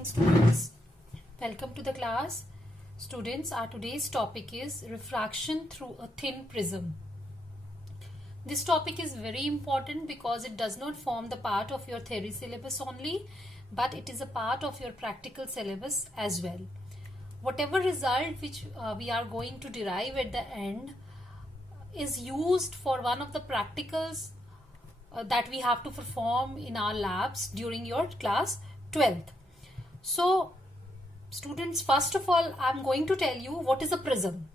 morning, students. Welcome to the class. Students, our today's topic is refraction through a thin prism. This topic is very important because it does not form the part of your theory syllabus only, but it is a part of your practical syllabus as well. Whatever result which we are going to derive at the end is used for one of the practicals that we have to perform in our labs during your class 12th. So students, first of all, I'm going to tell you what is a prism.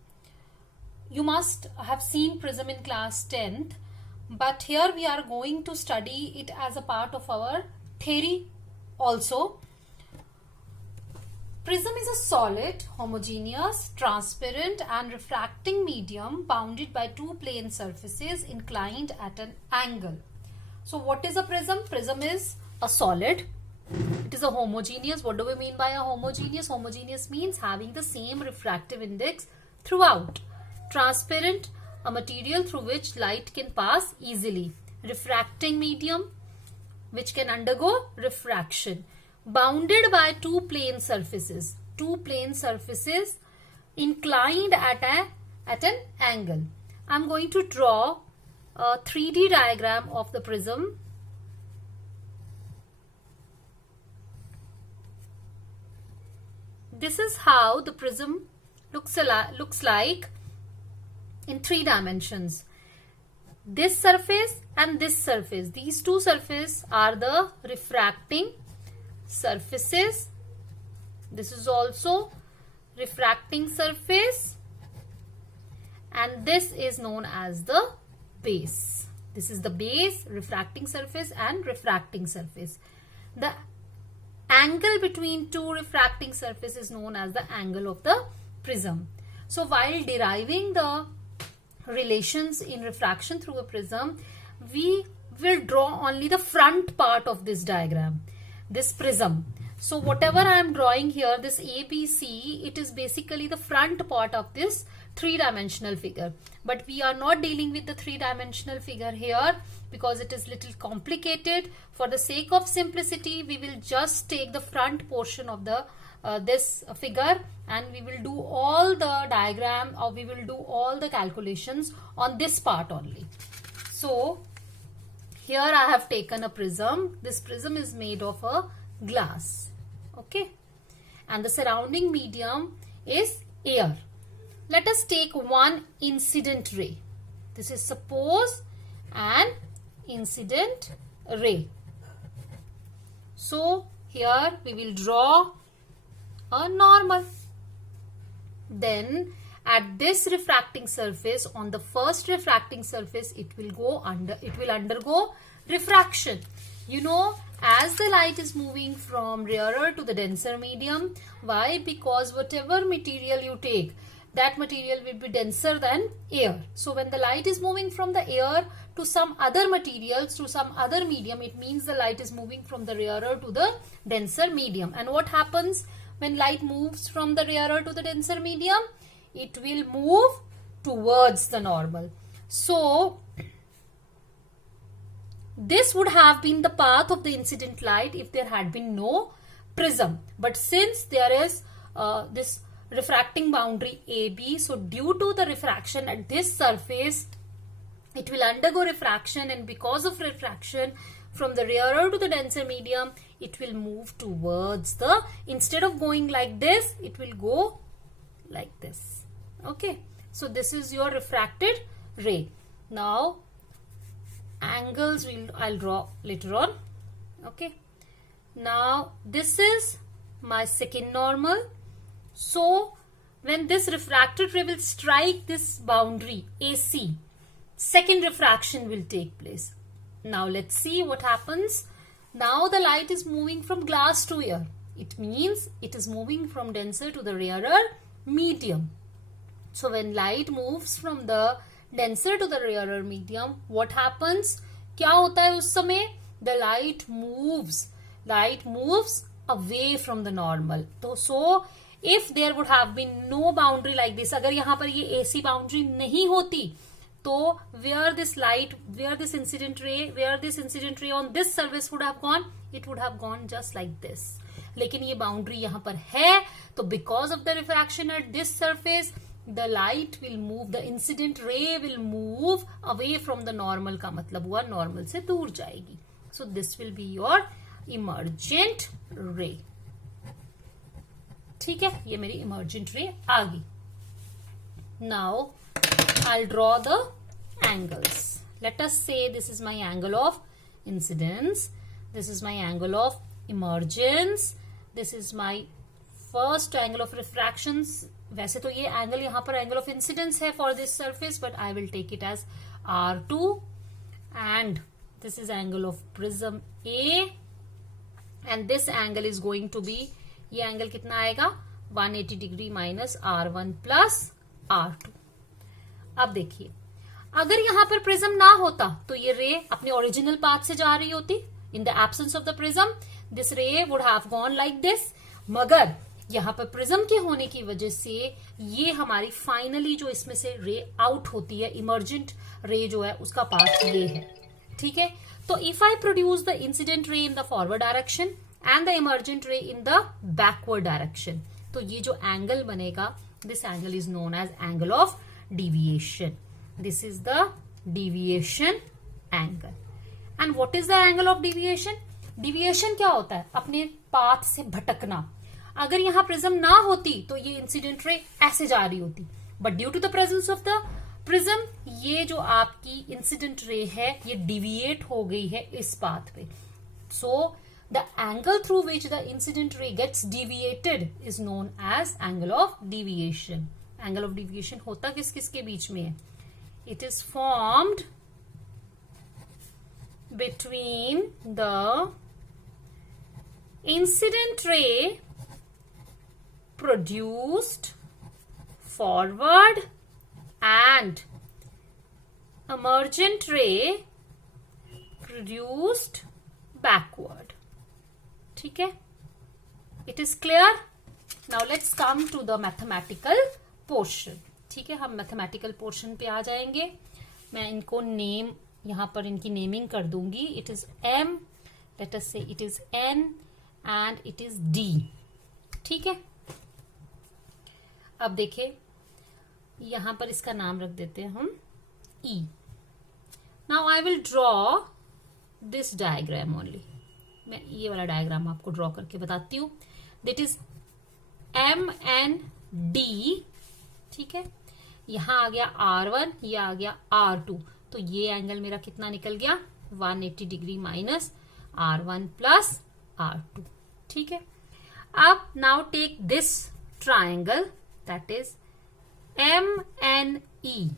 You must have seen prism in class 10th, but here we are going to study it as a part of our theory also. Prism is a solid, homogeneous, transparent and refracting medium bounded by two plane surfaces inclined at an angle. So what is a prism? Prism is a solid. It is a homogeneous. What do we mean by a homogeneous? Homogeneous means having the same refractive index throughout. Transparent, a material through which light can pass easily. Refracting medium, which can undergo refraction. Bounded by two plane surfaces. Two plane surfaces inclined at an angle. I am going to draw a 3D diagram of the prism. This is how the prism looks like in 3 dimensions. This surface and this surface. These two surfaces are the refracting surfaces. This is also refracting surface, and this is known as the base. This is the base, refracting surface and refracting surface. The angle between two refracting surfaces is known as the angle of the prism. So while deriving the relations in refraction through a prism, we will draw only the front part of this diagram, this prism. So whatever I am drawing here, this ABC, it is basically the front part of this three-dimensional figure. But we are not dealing with the three-dimensional figure here because it is little complicated. For the sake of simplicity, we will just take the front portion of the this figure, and we will do all the diagram, or we will do all the calculations on this part only. So here I have taken a prism. This prism is made of a glass, okay, and the surrounding medium is air. Let us take one incident ray. This is suppose an incident ray. So here we will draw a normal. Then at this refracting surface, on the first refracting surface, it will undergo refraction. You know, as the light is moving from rarer to the denser medium. Why? Because whatever material you take, that material will be denser than air. So when the light is moving from the air to some other materials, to some other medium, it means the light is moving from the rarer to the denser medium. And what happens when light moves from the rarer to the denser medium? It will move towards the normal. So this would have been the path of the incident light if there had been no prism. But since there is this refracting boundary AB, so due to the refraction at this surface, it will undergo refraction, and because of refraction from the rarer to the denser medium, it will move towards the, instead of going like this, it will go like this. Okay, so this is your refracted ray. Now angles I'll draw later on. Okay, now this is my second normal. So when this refracted ray will strike this boundary AC, second refraction will take place. Now let's see what happens. Now the light is moving from glass to air. It means it is moving from denser to the rarer medium. So when light moves from the denser to the rarer medium, what happens? क्या होता है उस समय? The light moves away from the normal. So if there would have been no boundary like this, अगर यहाँ पर ये AC boundary नहीं होती, तो where this incident ray on this surface would have gone, it would have gone just like this. लेकिन ये boundary यहां पर है, तो because of the refraction at this surface the light will move, the incident रे will move away from the normal, का मतलब हुआ नॉर्मल से दूर जाएगी. So this will be your emergent रे. ठीक है, ये मेरी इमर्जेंट रे आ गई. Now I'll draw the angles. Let us say this is my angle of incidence, this is my angle of emergence, this is my first angle of refractions. वैसे तो ये angle यहाँ पर angle of incidence है for this surface, but I will take it as R2, and this is angle of prism A, and this angle is going to be, ये angle कितना आएगा 180 degree minus R1 plus R2. अब देखिए, अगर यहां पर prism ना होता तो ये रे अपने ओरिजिनल पाथ से जा रही होती. In the absence of the prism this ray would have gone like this. मगर यहां पर प्रिज्म के होने की वजह से ये हमारी फाइनली जो इसमें से रे आउट होती है, इमर्जेंट रे जो है उसका पाथ ये है. ठीक है, तो if I produce the incident रे in the forward direction and the emergent रे इन द बैकवर्ड डायरेक्शन, तो ये जो एंगल बनेगा, this angle is known as angle of deviation. This is the deviation angle. And what is the angle of deviation? Deviation क्या होता है? अपने path से भटकना. अगर यहां प्रिज्म ना होती तो ये इंसिडेंट रे ऐसे जा रही होती, but due to the presence of the prism, ये जो आपकी इंसिडेंट रे है ये डिविएट हो गई है इस पाथ पे. So the angle through which the incident ray gets deviated is known as angle of deviation. Angle of deviation होता किस किस के बीच में है? It is formed between the incident ray produced forward and emergent ray produced backward. ठीक है, it is clear. Now let's come to the mathematical portion. ठीक है, हम मैथमेटिकल पोर्शन पे आ जाएंगे. मैं इनको नेम यहां पर इनकी नेमिंग कर दूंगी. It is M, let us say it is N and it is D. ठीक है, अब देखिए यहां पर इसका नाम रख देते हैं हम E. Now I will draw this diagram only. मैं ये वाला डायग्राम आपको ड्रॉ करके बताती हूं. That is MND. ठीक है, यहां आ गया R1, ये आ गया R2, तो ये एंगल मेरा कितना निकल गया 180 degree minus R1 plus R2. ठीक है, अब now take this triangle that is MNE.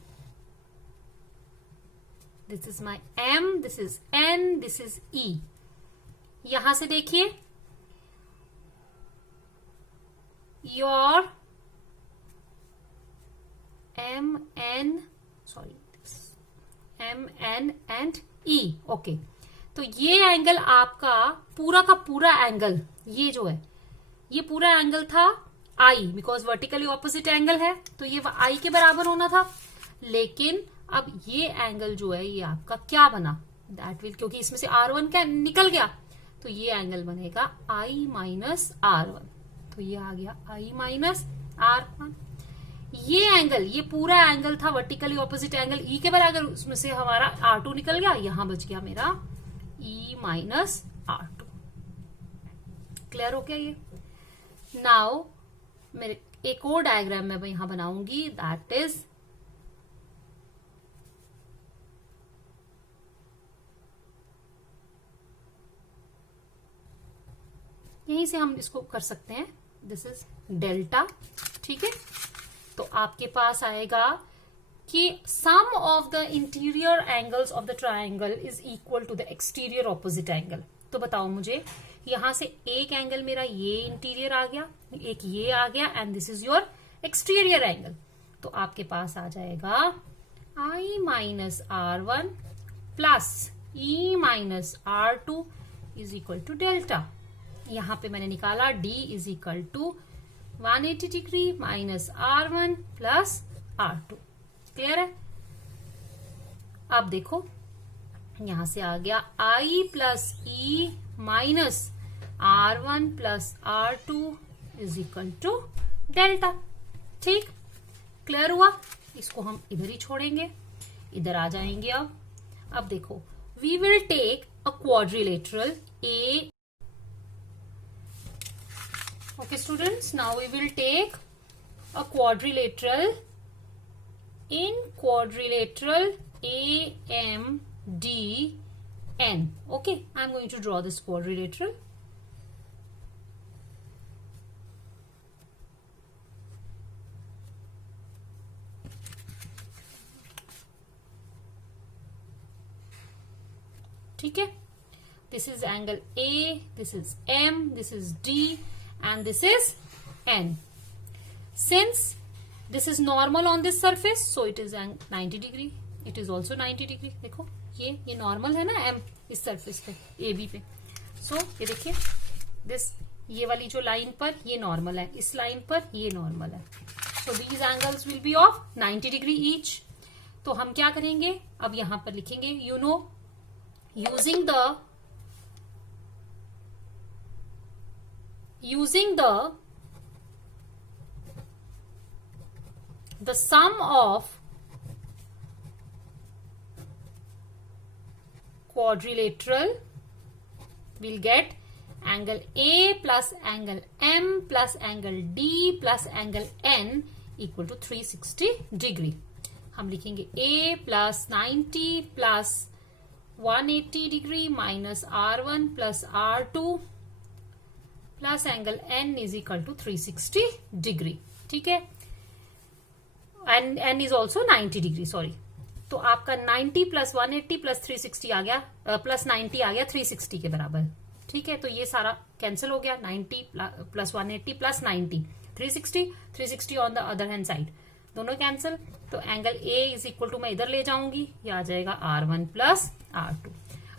This is my M, this is N, this is E. यहां से देखिए your MN and E. Okay, तो ये एंगल आपका पूरा का पूरा एंगल, ये जो है ये पूरा एंगल था I, because vertically opposite angle है तो ये I के बराबर होना था. लेकिन अब ये एंगल जो है ये आपका क्या बना, दैट विल, क्योंकि इसमें से R1 क्या निकल गया, तो ये एंगल बनेगा I माइनस R1. तो ये आ गया I माइनस R1. ये एंगल, ये पूरा एंगल था वर्टिकली ऑपोजिट एंगल E के बराबर, उसमें से हमारा R2 निकल गया, यहां बच गया मेरा E माइनस R2. क्लियर हो गया ये? नाउ मेरे एक और डायग्राम मैं यहां बनाऊंगी, दैट इज यहीं से हम इसको कर सकते हैं. This is delta. ठीक है, तो आपके पास आएगा कि sum of the interior angles of the triangle is equal to the exterior opposite angle. तो बताओ मुझे, यहां से एक एंगल मेरा ये इंटीरियर आ गया, एक ये आ गया, and this is your exterior angle. तो आपके पास आ जाएगा I minus R1 plus E minus R2 is equal to delta. यहां पे मैंने निकाला D is equal to 180 degree minus R1 plus R2. Clear है? अब देखो यहां से आ गया I plus E minus R1 plus R2 is equal to delta. ठीक, क्लियर हुआ? इसको हम इधर ही छोड़ेंगे, इधर आ जाएंगे। अब देखो, we will take a quadrilateral A. Okay students, now we will take a quadrilateral in quadrilateral AMDN. Okay, I'm going to draw this quadrilateral. ठीक है, this is angle A, this is M, this is D, and this is N. Since this is normal on this surface, so it is 90 degree. It is also 90 degree. देखो ये normal है ना M इस surface पे AB पे। सो ये देखिए, this ये वाली जो लाइन पर ये नॉर्मल है, इस लाइन पर ये नॉर्मल है। So these angles will be of 90 degree each. तो हम क्या करेंगे, अब यहां पर लिखेंगे, you know, using the sum of quadrilateral, we'll get angle A plus angle M plus angle D plus angle N equal to 360 degree. हम लिखेंगे A plus 90 plus 180 degree minus R1 plus R2 plus angle N is equal to 360 degree. ठीक है, and N is also 90 degree, sorry. तो आपका 90 plus 180 plus 360 आ गया, plus 90 आ गया 360 के बराबर। ठीक है, तो ये सारा कैंसिल हो गया, 90 plus 180 plus 90 360 on the other hand side, दोनों कैंसिल। तो angle A is equal to मैं इधर ले जाऊंगी, ये आ जाएगा R1 प्लस R2।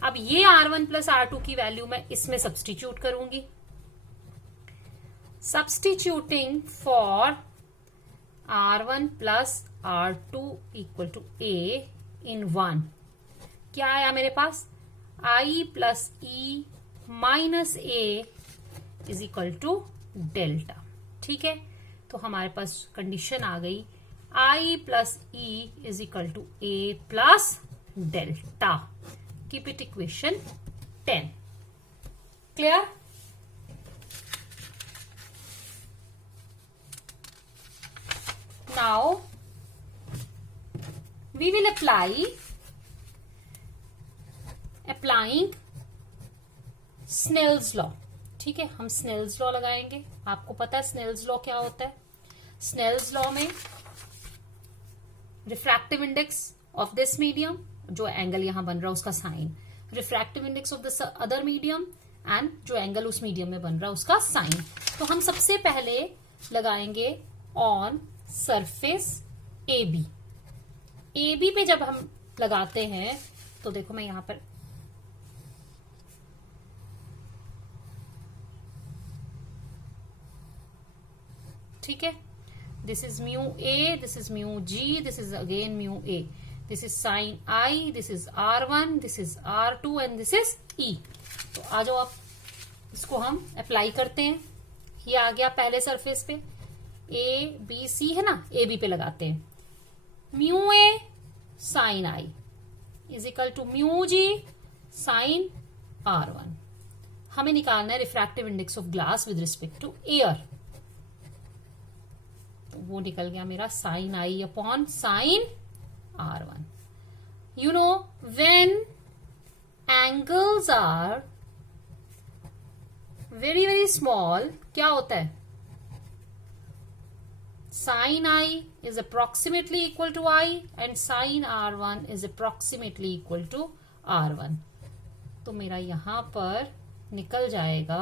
अब ये R1 प्लस R2 की वैल्यू मैं इसमें सब्सटीट्यूट करूंगी। Substituting for R1 plus R2 equal to A in 1, क्या आया मेरे पास, I plus E minus A is equal to delta. ठीक है, तो हमारे पास कंडीशन आ गई, I plus E is equal to A plus delta. Keep it equation 10। Clear? Now we will applying Snell's law. ठीक है, हम स्नेल्स लॉ लगाएंगे। आपको पता है स्नेल्स लॉ क्या होता है? स्नेल्स लॉ में refractive index of this medium, जो एंगल यहां बन रहा है उसका sine, refractive index of this other medium and जो एंगल उस मीडियम में बन रहा है उसका साइन। तो हम सबसे पहले लगाएंगे ऑन सरफेस AB। AB पे जब हम लगाते हैं तो देखो मैं यहां पर ठीक है, this is mu A, this is mu G, this is again mu A, this is sine I, this is R1, this is R2 and this is E। तो आ जाओ, आप इसको हम अप्लाई करते हैं। ये आ गया पहले सरफेस पे, ABC है ना, AB पे लगाते हैं। Mu A sine I is equal to mu G sine R1। हमें निकालना है refractive index of glass with respect to air. तो वो निकल गया मेरा sine I upon sine R1। You know, when angles are very very small, क्या होता है, sin I is approximately equal to I and sin R1 is approximately equal to R1। तो मेरा यहां पर निकल जाएगा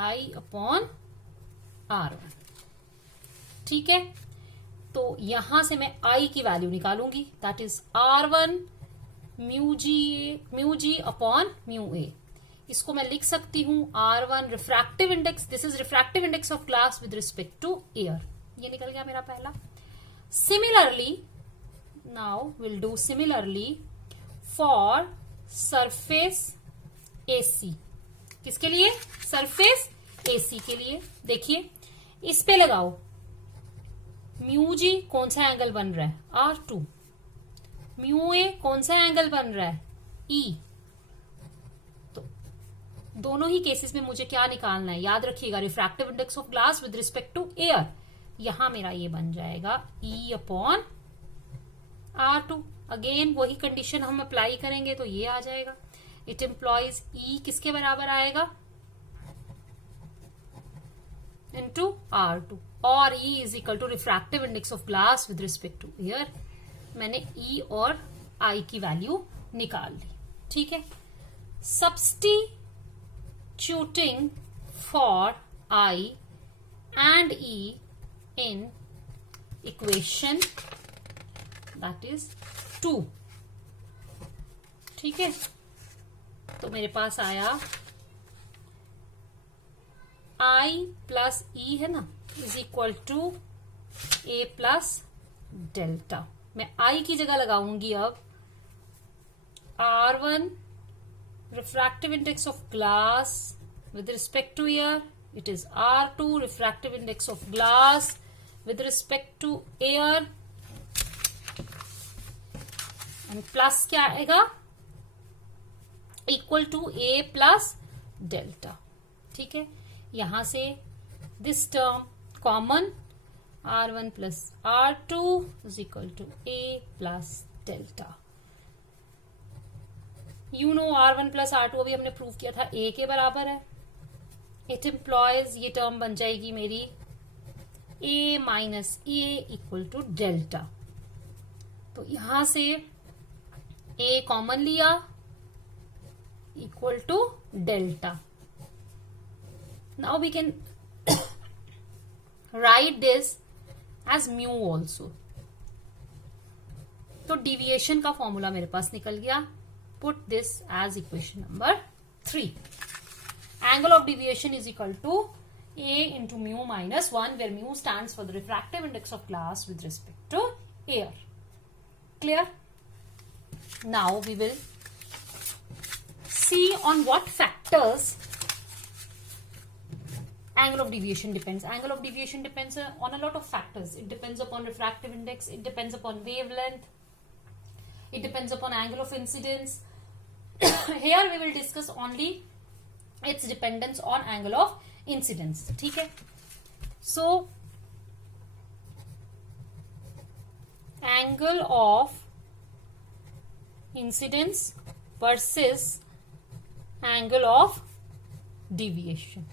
I अपॉन R1। ठीक है, तो यहां से मैं I की वैल्यू निकालूंगी, that is R1 mu G upon mu A। इसको मैं लिख सकती हूं R1 refractive index, this is refractive index of glass with respect to air. ये निकल गया मेरा पहला। Similarly now will do similarly for surface AC। किसके लिए? सरफेस AC के लिए। देखिए इस पे लगाओ म्यू जी, कौन सा एंगल बन रहा है? R2। म्यू ए, कौन सा एंगल बन रहा है? E। तो दोनों ही केसेस में मुझे क्या निकालना है? याद रखिएगा, refractive index of glass with respect to air. यहां मेरा ये बन जाएगा E/R2। अगेन वही कंडीशन हम अप्लाई करेंगे तो ये आ जाएगा। इट एम्प्लॉयज E किसके बराबर आएगा? इंटू R2, और E is equal to refractive index of glass with respect to air. मैंने E और I की वैल्यू निकाल ली। ठीक है, substituting for I and E in equation that is 2। ठीक है, तो मेरे पास आया I प्लस E है ना, is equal to A plus delta. मैं I की जगह लगाऊंगी अब R1 refractive index of glass with respect to air, it is R2 refractive index of glass with respect to air, and plus क्या आएगा? Equal to A plus delta. ठीक है, यहां से this term common, R1 plus R2 is equal to A plus delta. You know R1 plus R2 अभी हमने prove किया था A के बराबर है। इट एम्प्लॉयज, ये टर्म बन जाएगी मेरी A minus A equal to delta. तो यहां से A कॉमन लिया, equal to delta. Now we can write this as mu also। तो डिविएशन का फॉर्मूला मेरे पास निकल गया। Put this as equation number 3। Angle of deviation is equal to A into mu minus 1, where mu stands for the refractive index of glass with respect to air. Clear? Now we will see on what factors angle of deviation depends. Angle of deviation depends on a lot of factors. It depends upon refractive index, it depends upon wavelength, it depends upon angle of incidence. Here we will discuss only its dependence on angle of incidence. ठीक है, so angle of incidence versus angle of deviation।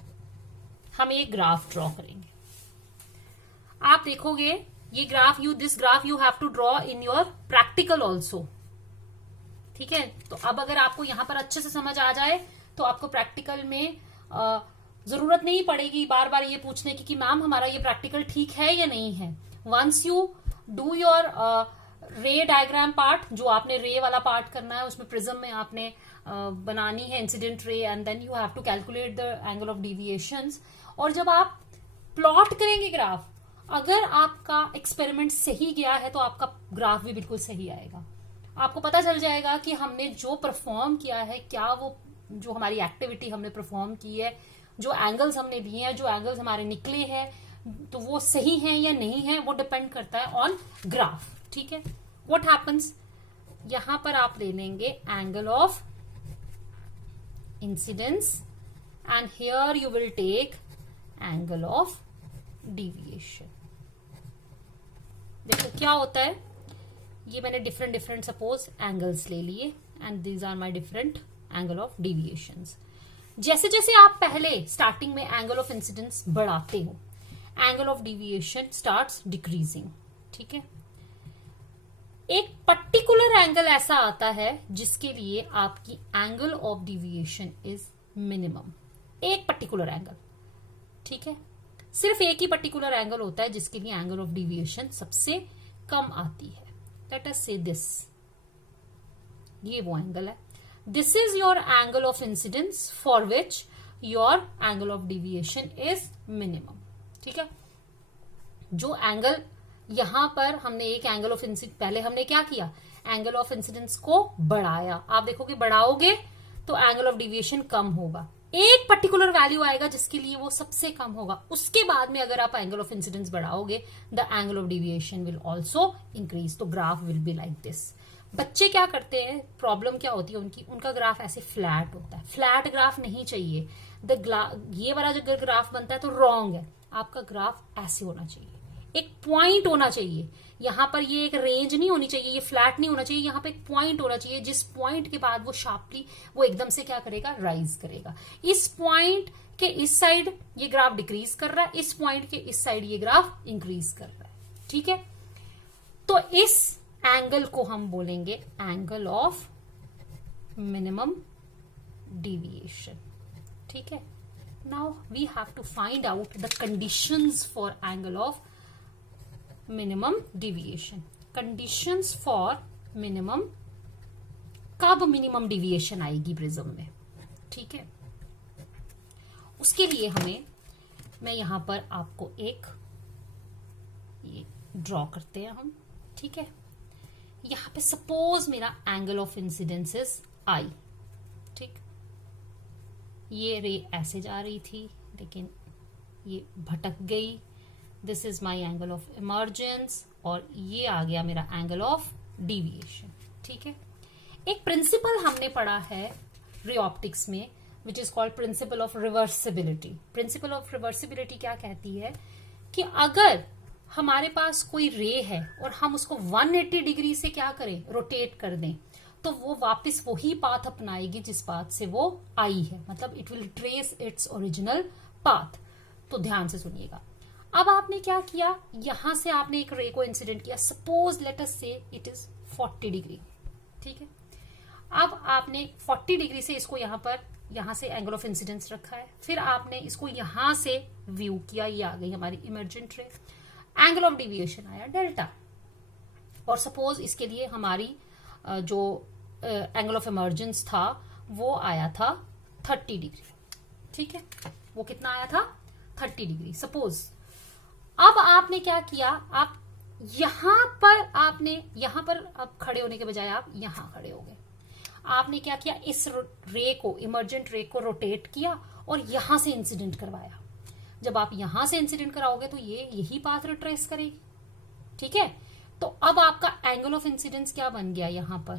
हम एक graph draw करेंगे। आप देखोगे ये graph, this graph you have to draw in your practical also. ठीक है, तो अब अगर आपको यहां पर अच्छे से समझ आ जाए तो आपको प्रैक्टिकल में जरूरत नहीं पड़ेगी बार बार ये पूछने की कि मैम हमारा ये प्रैक्टिकल ठीक है या नहीं है। Once you do your ray diagram part, जो आपने रे वाला पार्ट करना है, उसमें प्रिज्म में आपने बनानी है incident ray, and then you have to calculate the angle of deviations. और जब आप प्लॉट करेंगे ग्राफ, अगर आपका एक्सपेरिमेंट सही गया है तो आपका ग्राफ भी बिल्कुल सही आएगा। आपको पता चल जाएगा कि हमने जो परफॉर्म किया है, क्या वो जो हमारी एक्टिविटी हमने परफॉर्म की है, जो एंगल्स हमने लिए हैं, जो एंगल्स हमारे निकले हैं, तो वो सही है या नहीं है, वो डिपेंड करता है ऑन ग्राफ। ठीक है, व्हाट हैपन्स, यहां पर आप ले लेंगे angle of incidence and here you will take angle of deviation. देखो क्या होता है, ये मैंने डिफरेंट सपोज एंगल्स ले लिए and these are my different angle of deviations. जैसे जैसे आप पहले स्टार्टिंग में एंगल ऑफ इंसिडेंस बढ़ाते हो, angle of deviation starts decreasing. ठीक है, एक पर्टिकुलर एंगल ऐसा आता है जिसके लिए आपकी angle of deviation is minimum. एक पर्टिकुलर एंगल, ठीक है, सिर्फ एक ही पर्टिकुलर एंगल होता है जिसके लिए एंगल ऑफ डिविएशन सबसे कम आती है। लेट अस से दिस, ये वो एंगल है। This is your angle of incidence for which your angle of deviation is minimum. ठीक है, जो एंगल यहां पर हमने एक एंगल ऑफ इंसिडेंस, पहले हमने क्या किया, एंगल ऑफ इंसिडेंस को बढ़ाया। आप देखोगे बढ़ाओगे तो एंगल ऑफ डिविएशन कम होगा। एक पर्टिकुलर वैल्यू आएगा जिसके लिए वो सबसे कम होगा, उसके बाद में अगर आप एंगल ऑफ इंसिडेंस बढ़ाओगे the angle of deviation will also increase. तो graph will be like this. बच्चे क्या करते हैं, प्रॉब्लम क्या होती है उनका ग्राफ ऐसे फ्लैट होता है। फ्लैट ग्राफ नहीं चाहिए। ये वाला जो ग्राफ बनता है तो रॉन्ग है। आपका ग्राफ ऐसे होना चाहिए, एक पॉइंट होना चाहिए। यहां पर ये एक रेंज नहीं होनी चाहिए, ये फ्लैट नहीं होना चाहिए, यहां पे एक पॉइंट होना चाहिए जिस पॉइंट के बाद वो शार्पली वो एकदम से क्या करेगा, राइज करेगा। इस पॉइंट के इस साइड ये ग्राफ डिक्रीज कर रहा है, इस पॉइंट के इस साइड ये ग्राफ इंक्रीज कर रहा है। ठीक है, तो इस एंगल को हम बोलेंगे एंगल ऑफ मिनिमम डिविएशन। ठीक है, now we have to find out the conditions for angle of minimum deviation. Conditions for minimum, कब मिनिमम डिविएशन आएगी प्रिज्म में। ठीक है, उसके लिए मैं यहां पर आपको एक ये ड्रॉ करते हैं हम। ठीक है, यहां पे सपोज मेरा angle of incidence is I. ठीक, ये रे ऐसे जा रही थी लेकिन ये भटक गई। This is my angle of emergence और ये आ गया मेरा एंगल ऑफ डिविएशन। ठीक है, एक प्रिंसिपल हमने पढ़ा है रे ऑप्टिक्स में which is called principle of reversibility. Principle of reversibility क्या कहती है कि अगर हमारे पास कोई रे है और हम उसको 180 डिग्री से क्या करें, रोटेट कर दें, तो वो वापस वही पाथ अपनाएगी जिस पाथ से वो आई है, मतलब it will trace its original path. तो ध्यान से सुनिएगा। अब आपने क्या किया, यहां से आपने एक रे को इंसिडेंट किया, suppose let us say it is 40 degree. ठीक है, अब आपने 40 डिग्री से इसको यहां से एंगल ऑफ इंसिडेंस रखा है, फिर आपने इसको यहां से व्यू किया, ये आ गई हमारी इमर्जेंट रे। एंगल ऑफ डिविएशन आया डेल्टा, और सपोज इसके लिए हमारी जो एंगल ऑफ इमर्जेंस था वो आया था 30 डिग्री। ठीक है, वो कितना आया था, 30 डिग्री सपोज। अब आपने क्या किया, आप यहां पर अब खड़े होने के बजाय आप यहां खड़े हो गए। आपने क्या किया, इस रे को, इमर्जेंट रे को रोटेट किया और यहां से इंसिडेंट करवाया। जब आप यहां से इंसिडेंट कराओगे तो ये यही पाथ रिट्रेस करेगी। ठीक है, तो अब आपका एंगल ऑफ इंसिडेंस क्या बन गया, यहां पर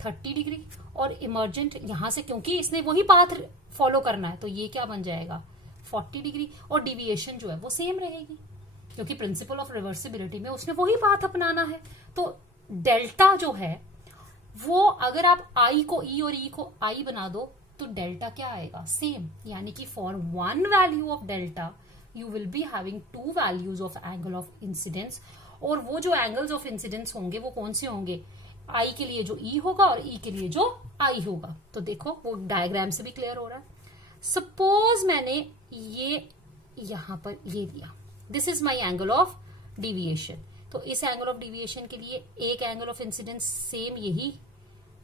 30 डिग्री, और इमर्जेंट यहां से, क्योंकि इसने वही पाथ फॉलो करना है, तो ये क्या बन जाएगा 40 डिग्री, और डिविएशन जो है वो सेम रहेगी क्योंकि प्रिंसिपल ऑफ रिवर्सिबिलिटी में उसने वही पाथ अपनाना है। तो डेल्टा जो है वो, अगर आप आई को ई और ई को आई बना दो तो डेल्टा क्या आएगा, सेम। यानी कि for one value of delta U will be having to values of angle of incidence, और वो जो एंगल्स ऑफ इंसिडेंस होंगे वो कौन से होंगे, आई के लिए जो ई होगा और ई के लिए जो आई होगा। तो देखो वो डायग्राम से भी क्लियर हो रहा है। सपोज मैंने ये यहां पर ये दिया, this is my angle of deviation. तो इस एंगल ऑफ डिविएशन के लिए एक angle of incidence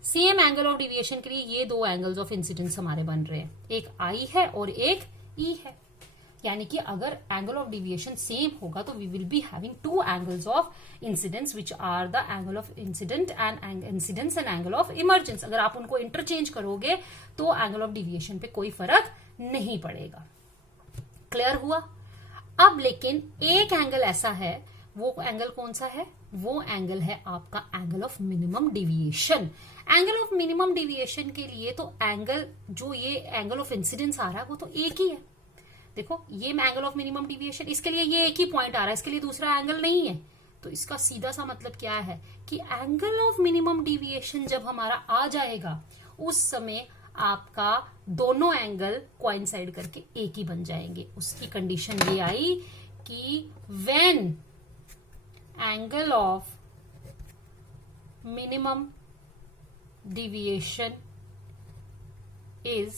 same angle of deviation के लिए ये दो एंगल्स ऑफ इंसिडेंस हमारे बन रहे हैं, एक आई है और एक ई है। यानी कि अगर एंगल ऑफ डिविएशन सेम होगा तो we will be having two angles of incidence which are the angle of incident and incidence and angle of emergence. अगर आप उनको इंटरचेंज करोगे तो एंगल ऑफ डिविएशन पे कोई फर्क नहीं पड़ेगा। क्लियर हुआ। अब लेकिन एक एंगल ऐसा है, वो एंगल कौन सा है, वो एंगल है आपका angle of minimum deviation. Angle of minimum deviation के लिए तो एंगल जो ये एंगल ऑफ इंसिडेंस आ रहा है वो तो एक ही है। देखो ये एंगल ऑफ मिनिमम डिविएशन, इसके लिए ये एक ही पॉइंट आ रहा है, इसके लिए दूसरा एंगल नहीं है। तो इसका सीधा सा मतलब क्या है कि एंगल ऑफ मिनिमम डिविएशन जब हमारा आ जाएगा उस समय आपका दोनों एंगल कोइंसाइड करके एक ही बन जाएंगे। उसकी कंडीशन ये आई कि when angle of minimum deviation is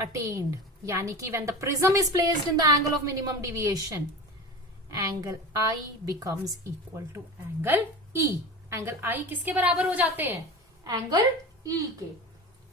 attained, यानी कि when the prism is placed in the angle of minimum deviation, angle I becomes equal to angle E. Angle I किसके बराबर हो जाते हैं, एंगल ई के,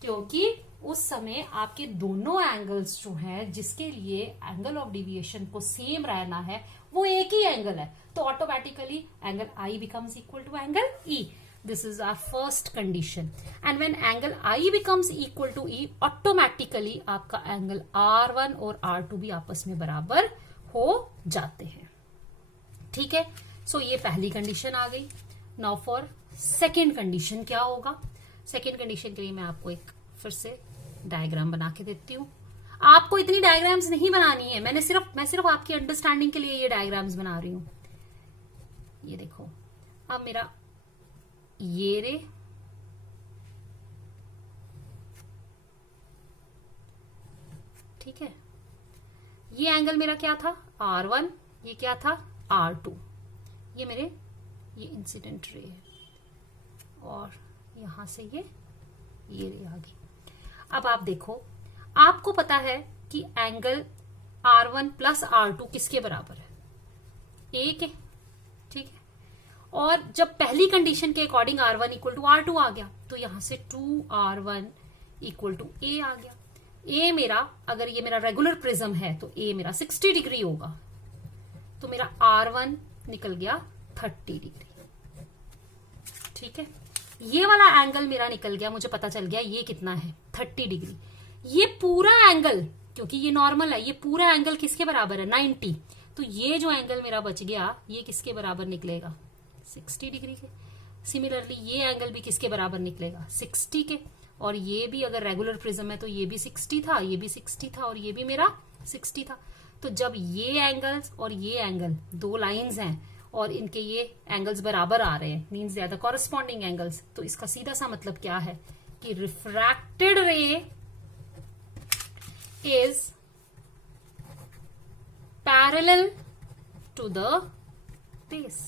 क्योंकि उस समय आपके दोनों एंगल्स जो हैं जिसके लिए एंगल ऑफ डिविएशन को सेम रहना है वो एक ही एंगल है, तो automatically angle I becomes equal to angle E. This is our first condition. And when angle I becomes equal to E, automatically आपका angle R1 और R2 भी आपस में बराबर हो जाते हैं. ठीक है. सो ये पहली कंडीशन आ गई. नाउ फॉर सेकेंड कंडीशन क्या होगा. सेकेंड कंडीशन के लिए मैं आपको एक फिर से डायग्राम बना के देती हूँ. आपको इतनी डायग्राम्स नहीं बनानी है. मैं सिर्फ आपकी अंडरस्टैंडिंग के लिए ये डायग्राम्स बना रही हूं. ये देखो, अब मेरा ये रे ठीक है. ये एंगल मेरा क्या था R1, ये क्या था R2. ये इंसिडेंट रे है और यहां से ये रे आ गई. अब आप देखो, आपको पता है कि एंगल R1 प्लस R2 किसके बराबर है, A के. ठीक है. और जब पहली कंडीशन के according R1 equal to R2 आ गया तो यहां से 2R1 इक्वल टू A आ गया. A मेरा, अगर ये मेरा रेगुलर प्रिज्म है तो A मेरा 60 डिग्री होगा. तो मेरा R1 निकल गया 30 डिग्री. ठीक है. ये वाला एंगल मेरा निकल गया, मुझे पता चल गया ये कितना है 30 डिग्री. ये पूरा एंगल, क्योंकि ये नॉर्मल है, ये पूरा एंगल किसके बराबर है 90. तो ये जो एंगल मेरा बच गया ये किसके बराबर निकलेगा 60 डिग्री के. सिमिलरली ये एंगल भी किसके बराबर निकलेगा 60 के. और ये भी अगर रेगुलर प्रिज्म है तो ये भी 60 था, ये भी 60 था और ये भी मेरा 60 था. तो जब ये एंगल्स और ये एंगल दो लाइंस हैं और इनके ये एंगल्स बराबर आ रहे हैं, means they are the corresponding angles, तो इसका सीधा सा मतलब क्या है कि रिफ्रैक्टेड रे is parallel to the base.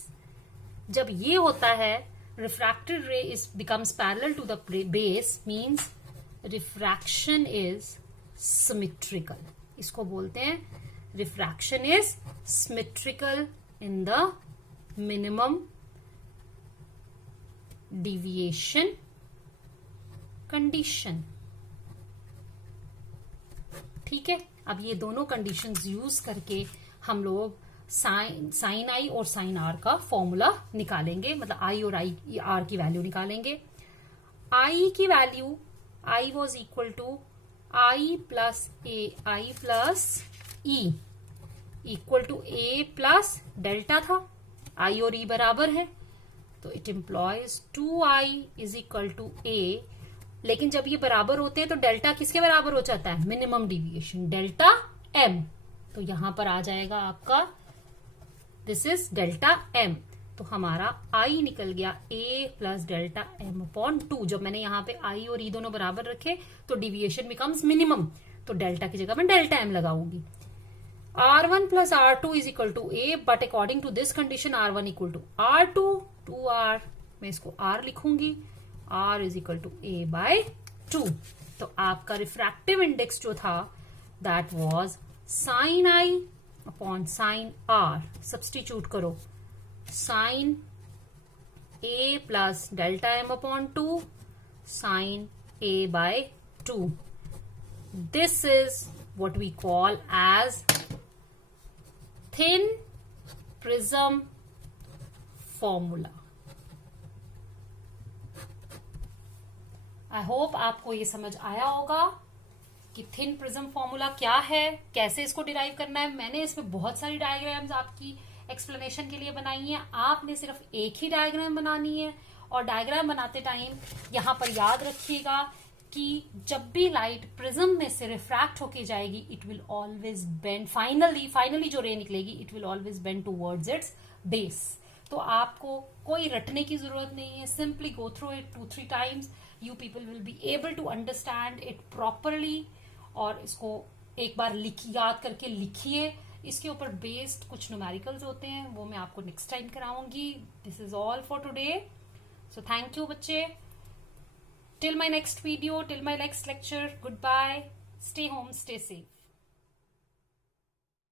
जब ये होता है refracted ray is becomes parallel to the base means refraction is symmetrical. इसको बोलते हैं refraction is symmetrical in the minimum deviation condition. ठीक है. अब ये दोनों कंडीशंस यूज करके हम लोग साइन आई और साइन आर का फॉर्मूला निकालेंगे, मतलब आई और आर की वैल्यू निकालेंगे. आई की value, I was equal to I plus E equal to A plus delta था. आई और ई बराबर है तो it implies 2i is equal to A. लेकिन जब ये बराबर होते हैं तो डेल्टा किसके बराबर हो जाता है मिनिमम डिविएशन, डेल्टा m. तो यहां पर आ जाएगा आपका दिस इज डेल्टा m. तो हमारा i निकल गया a plus delta m upon 2. जब मैंने यहाँ पे i और e दोनों बराबर रखे तो डिविएशन बिकम्स मिनिमम, तो डेल्टा की जगह मैं डेल्टा m लगाऊंगी. R1 plus R2 is equal to a, but according to this condition R1 equal to R2, 2R, मैं इसको R लिखूंगी. R is equal to A by 2. तो आपका रिफ्रैक्टिव इंडेक्स जो था that was sine I upon sine R. Substitute करो, sine A plus delta M upon 2 sine A by 2. This is what we call as thin prism formula. I hope आपको ये समझ आया होगा कि थिन प्रिज्म फॉर्मूला क्या है, कैसे इसको डिराइव करना है. मैंने इसमें बहुत सारी डायग्राम्स आपकी एक्सप्लेनेशन के लिए बनाई है. आपने सिर्फ एक ही डायग्राम बनानी है और डायग्राम बनाते टाइम यहां पर याद रखिएगा कि जब भी लाइट प्रिज्म में से रिफ्रैक्ट होके जाएगी it will always bend, finally जो रे निकलेगी it will always bend towards its base. तो आपको कोई रटने की जरूरत नहीं है. Simply go through it 2-3 times. You people will be able to understand it properly. और इसको एक बार याद करके लिखिए. इसके ऊपर बेस्ड कुछ न्यूमेरिकल्स होते हैं वो मैं आपको नेक्स्ट टाइम कराऊंगी. This is all for today. So thank you बच्चे. Till my next video, till my next lecture, goodbye. Stay home, stay safe.